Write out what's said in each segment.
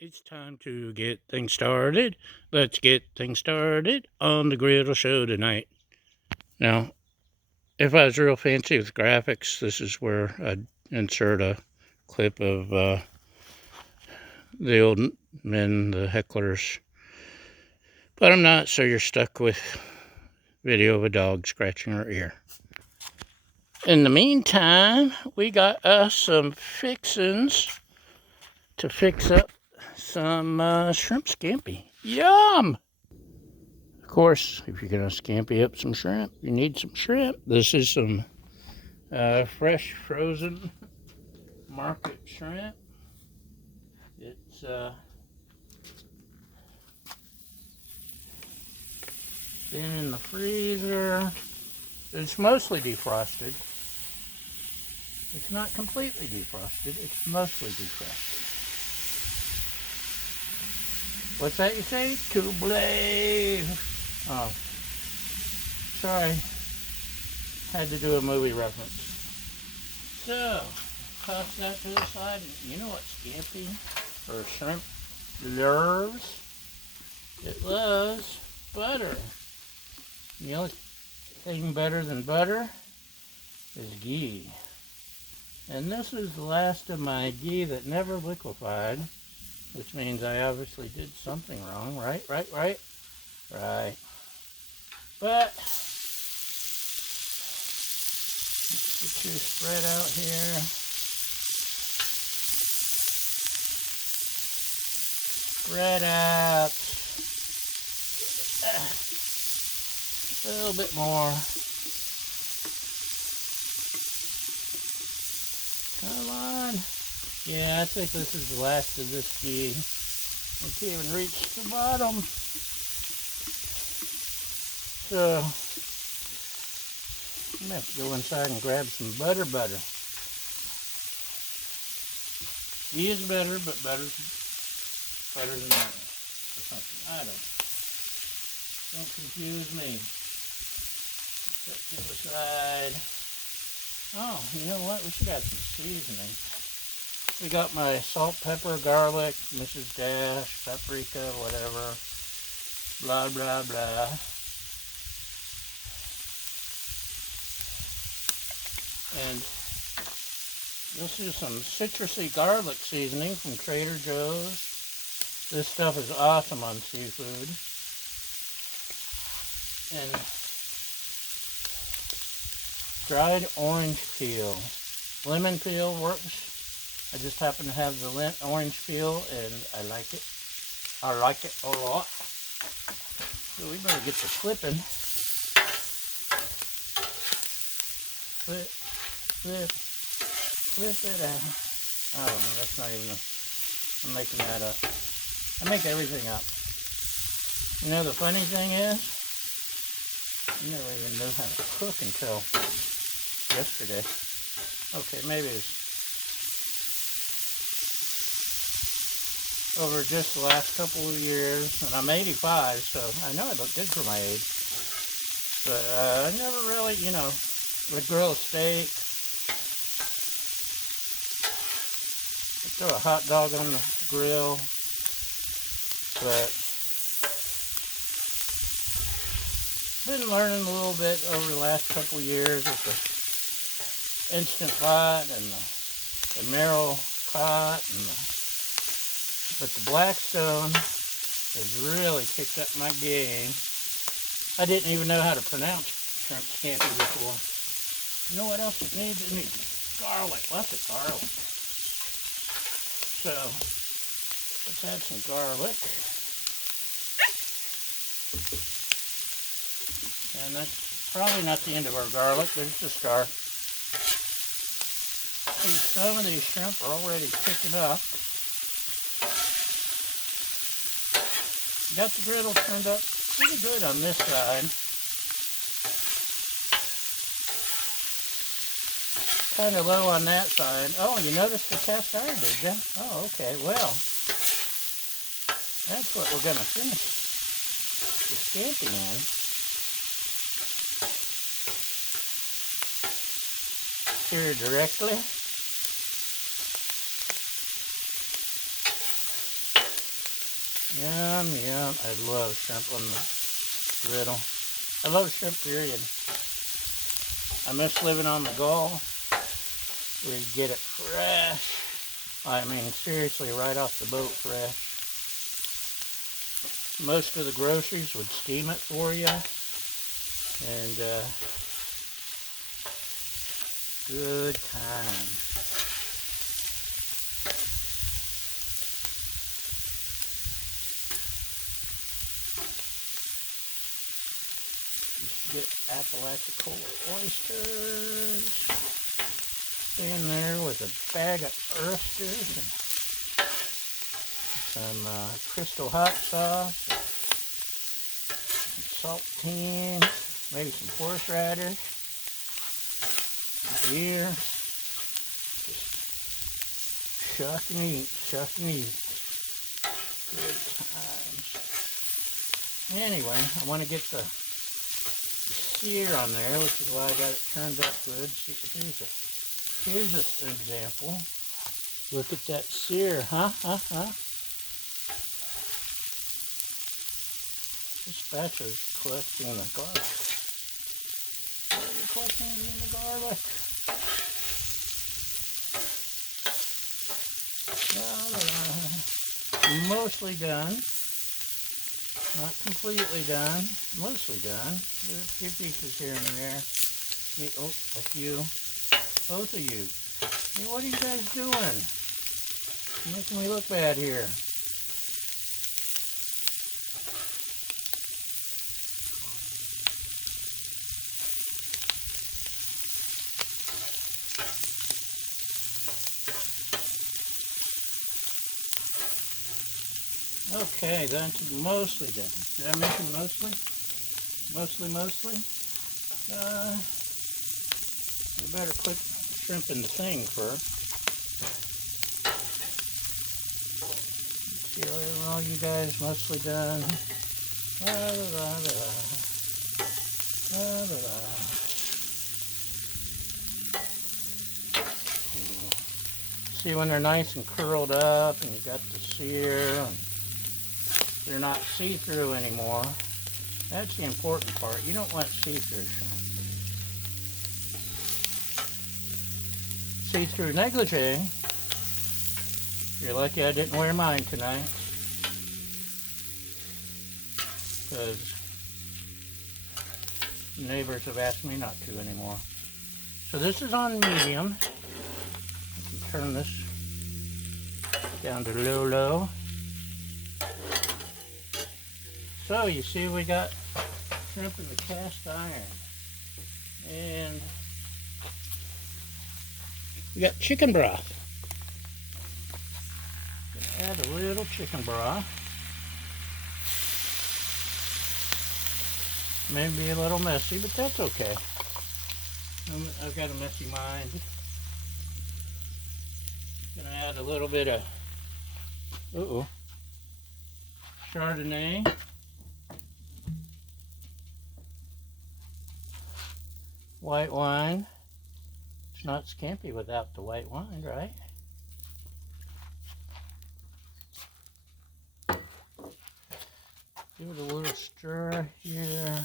It's time to get things started. Let's get things started on the Griddle Show tonight. Now, if I was real fancy with graphics, this is where I'd insert a clip of the old men, the hecklers. But I'm not, so you're stuck with video of a dog scratching her ear. In the meantime, we got us some fixins to fix up some shrimp scampi. Yum! Of course, if you're going to scampi up some shrimp, you need some shrimp. This is some fresh frozen market shrimp. It's been in the freezer. It's mostly defrosted. It's not completely defrosted. It's mostly defrosted. What's that you say? To blame. Oh, sorry. Had to do a movie reference. So, toss that to the side. You know what scampi or shrimp loves? It loves butter. The only thing better than butter is ghee. And this is the last of my ghee that never liquefied, which means I obviously did something wrong, right? Right. But, let's get you spread out here. Spread out. A little bit more. Come on. Yeah, I think this is the last of this ghee. I can't even reach the bottom. So, I'm going to have to go inside and grab some butter. Ghee is better, but butter's than that or something. I don't confuse me. Set to the side. Oh, you know what? We should add some seasoning. We got my salt, pepper, garlic, Mrs. Dash, paprika, whatever. Blah, blah, blah. And this is some citrusy garlic seasoning from Trader Joe's. This stuff is awesome on seafood. And dried orange peel. Lemon peel works. I just happen to have the orange peel and I like it. I like it a lot. So we better get the clipping. Flip it out. I don't know, that's not even I'm making that up. I make everything up. You know, the funny thing is, I never even knew how to cook until yesterday. Okay, maybe it's over just the last couple of years, and I'm 85, so I know I look good for my age. But I never really, would grill a steak. I'd throw a hot dog on the grill, but been learning a little bit over the last couple of years with the Instant Pot and the Merrill pot, but the Blackstone has really kicked up my game. I didn't even know how to pronounce shrimp scampi before. You know what else it needs? It needs garlic, lots of garlic. So, let's add some garlic. And that's probably not the end of our garlic, but it's a start. See, some of these shrimp are already picking up. Got the griddle turned up pretty good on this side. Kind of low on that side. Oh, you noticed the cast iron, did you? Oh, okay. Well, that's what we're going to finish the scampi in. Sear directly. Yum, yum. I love shrimp on the griddle. I love shrimp, period. I miss living on the Gulf. We get it fresh. I mean, seriously, right off the boat fresh. Most of the groceries would steam it for you. And, good time. Get Apalachicola oysters in there with a bag of oysters and some crystal hot sauce, some saltines, maybe some horseradish, beer. Just shuck and eat, shuck and eat. Good times. Anyway, I want to get the sear on there, which is why I got it turned up good. Here's an example. Look at that sear, huh? This spatula's collecting the garlic. Why are you collecting the garlic? Mostly done. Not completely done, mostly done. There's a few pieces here and there. Oh, a few. Both of you. Hey, what are you guys doing? You're making me look bad here. Okay, that's mostly done. Did I mention mostly? Mostly? We better put shrimp in the thing first. See, all you guys mostly done. See, when they're nice and curled up and you got the sear and they're not see-through anymore. That's the important part. You don't want see-through shrimp. See-through negligee. You're lucky I didn't wear mine tonight. Because neighbors have asked me not to anymore. So this is on medium. I can turn this down to low. So you see we got shrimp in the cast iron. And we got chicken broth. Gonna add a little chicken broth. May be a little messy, but that's okay. I've got a messy mind. Gonna add a little bit of Chardonnay. White wine. It's not Scampi without the white wine, right? Give it a little stir here.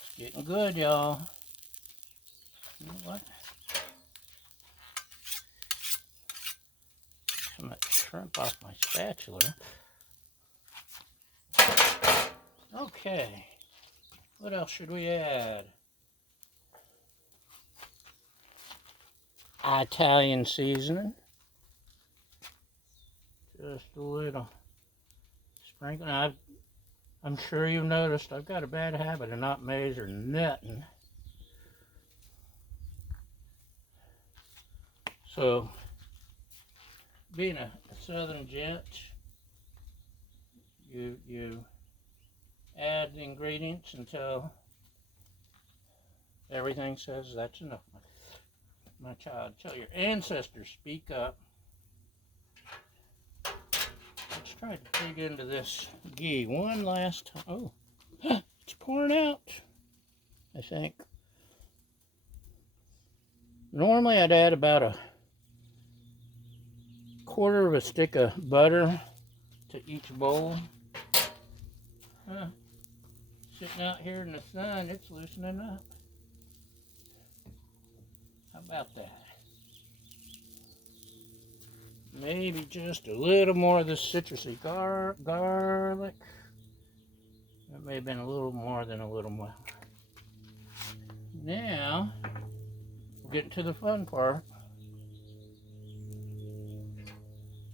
It's getting good, y'all. You know what? Some of that shrimp off my spatula. Okay. What else should we add? Italian seasoning. Just a little sprinkle. I'm sure you've noticed I've got a bad habit of not measuring nothing. So, being a southern gent, you add the ingredients until everything says that's enough. My child, tell your ancestors, speak up. Let's try to dig into this ghee one last time. Oh, it's pouring out, I think. Normally I'd add about a 1/4 of a stick of butter to each bowl. Sitting out here in the sun, it's loosening up. How about that? Maybe just a little more of this citrusy garlic. That may have been a little more than a little more. Now, we're getting to the fun part.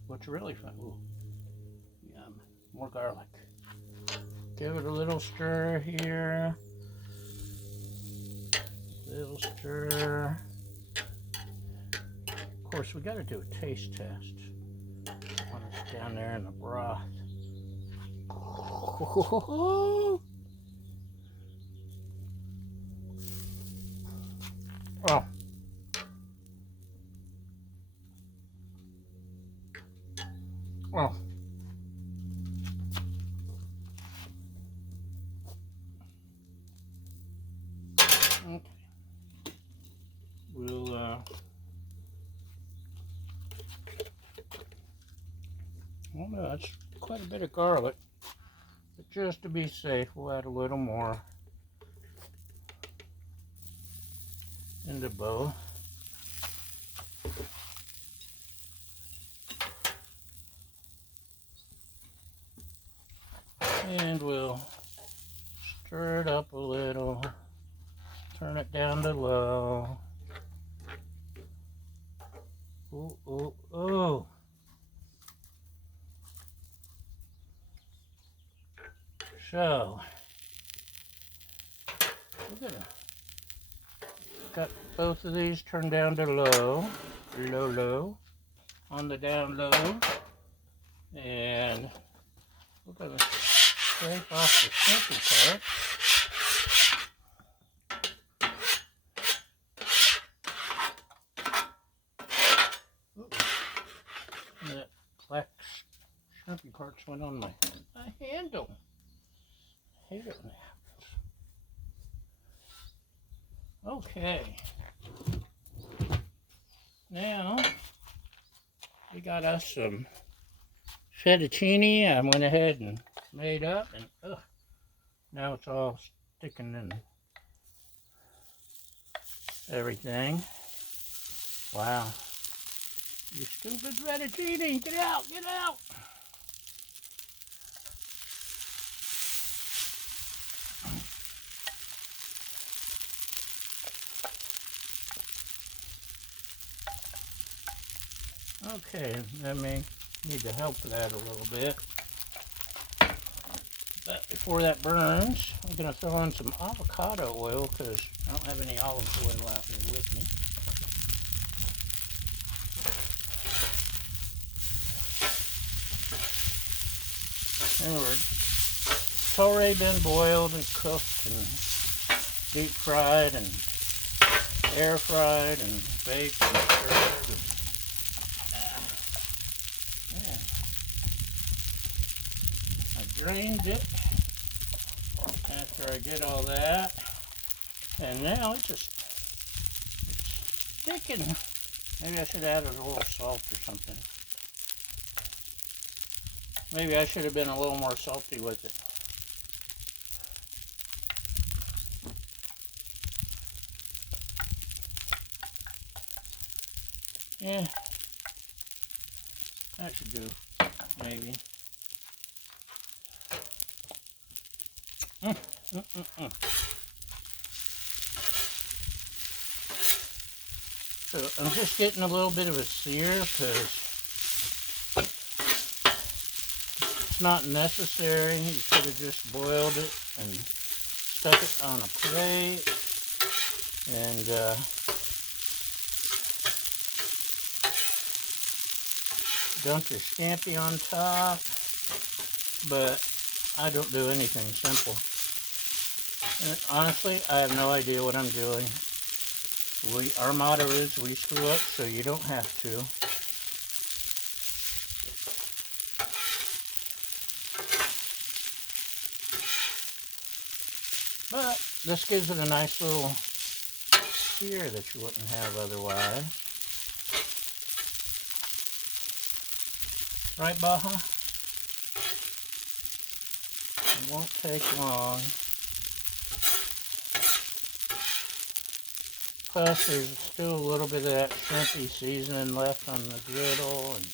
What's really fun? Ooh, yum. More garlic. Give it a little stir here. Little stir. Of course, we got to do a taste test when it's down there in the broth. Oh. Oh. Okay. We'll well, no, that's quite a bit of garlic, but just to be safe, we'll add a little more in the bowl. And we'll stir it up a little, turn it down to low. Ooh, ooh, ooh. So, we're gonna got both of these turned down to low, low, on the down low, and we're gonna scrape off the Scampi part. That black Scampi parts went on my handle. I hate it when that happens. Okay. Now, we got us some fettuccine. I went ahead and made up, and now it's all sticking in everything. Wow. You stupid fettuccine, get out, get out! Okay, that may need to help that a little bit. But before that burns, I'm going to throw on some avocado oil because I don't have any olive oil out here with me. And it's already been boiled and cooked and deep fried and air fried and baked and stirred. And, I drained it after I did all that, and now it's sticking. Maybe I should add a little salt or something. Maybe I should have been a little more salty with it. Yeah, that should do, maybe. So I'm just getting a little bit of a sear because it's not necessary. You could have just boiled it and stuck it on a plate and dump your scampi on top, but I don't do anything simple. And honestly, I have no idea what I'm doing. Our motto is, we screw up so you don't have to. But this gives it a nice little sear that you wouldn't have otherwise. Right, Baja? It won't take long. Plus, there's still a little bit of that Scampi seasoning left on the griddle, and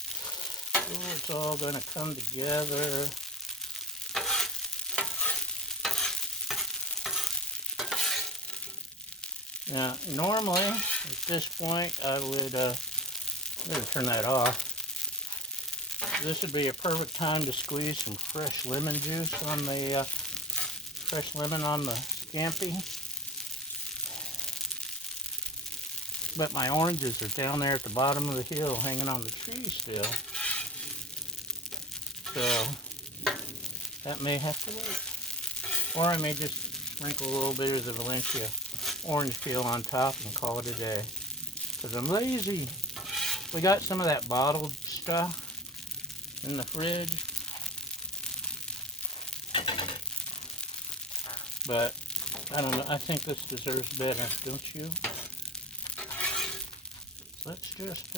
it's all going to come together. Now, normally, at this point, I would, I'm going to turn that off. This would be a perfect time to squeeze some fresh lemon juice on the, fresh lemon on the Scampi. But my oranges are down there at the bottom of the hill, hanging on the tree still. So, that may have to wait. Or I may just sprinkle a little bit of the Valencia orange peel on top and call it a day. Because I'm lazy. We got some of that bottled stuff in the fridge. But, I don't know, I think this deserves better, don't you? Let's just,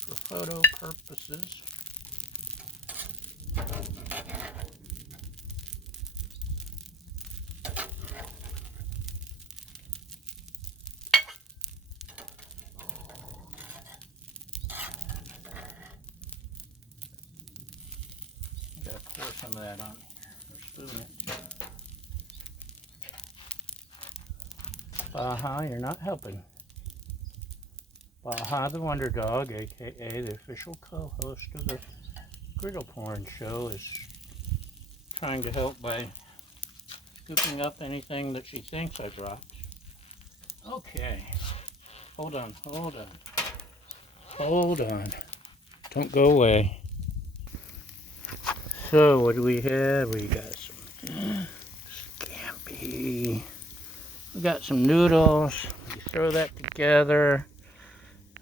for photo purposes, gotta pour some of that on here, or spoon it. Baja, you're not helping. Baja the Wonder Dog, aka the official co-host of the Griddle Porn Show, is trying to help by scooping up anything that she thinks I dropped. Okay. Hold on. Don't go away. So, what do we have? We got some Scampi. We got some noodles. We throw that together.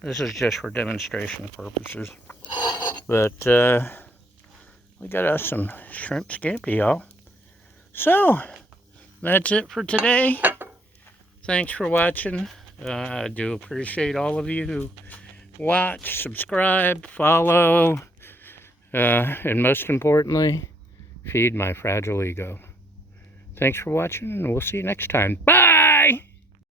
This is just for demonstration purposes. But, we got us some shrimp Scampi, y'all. So, that's it for today. Thanks for watching. I do appreciate all of you who watch, subscribe, follow, and most importantly, feed my fragile ego. Thanks for watching, and we'll see you next time. Bye!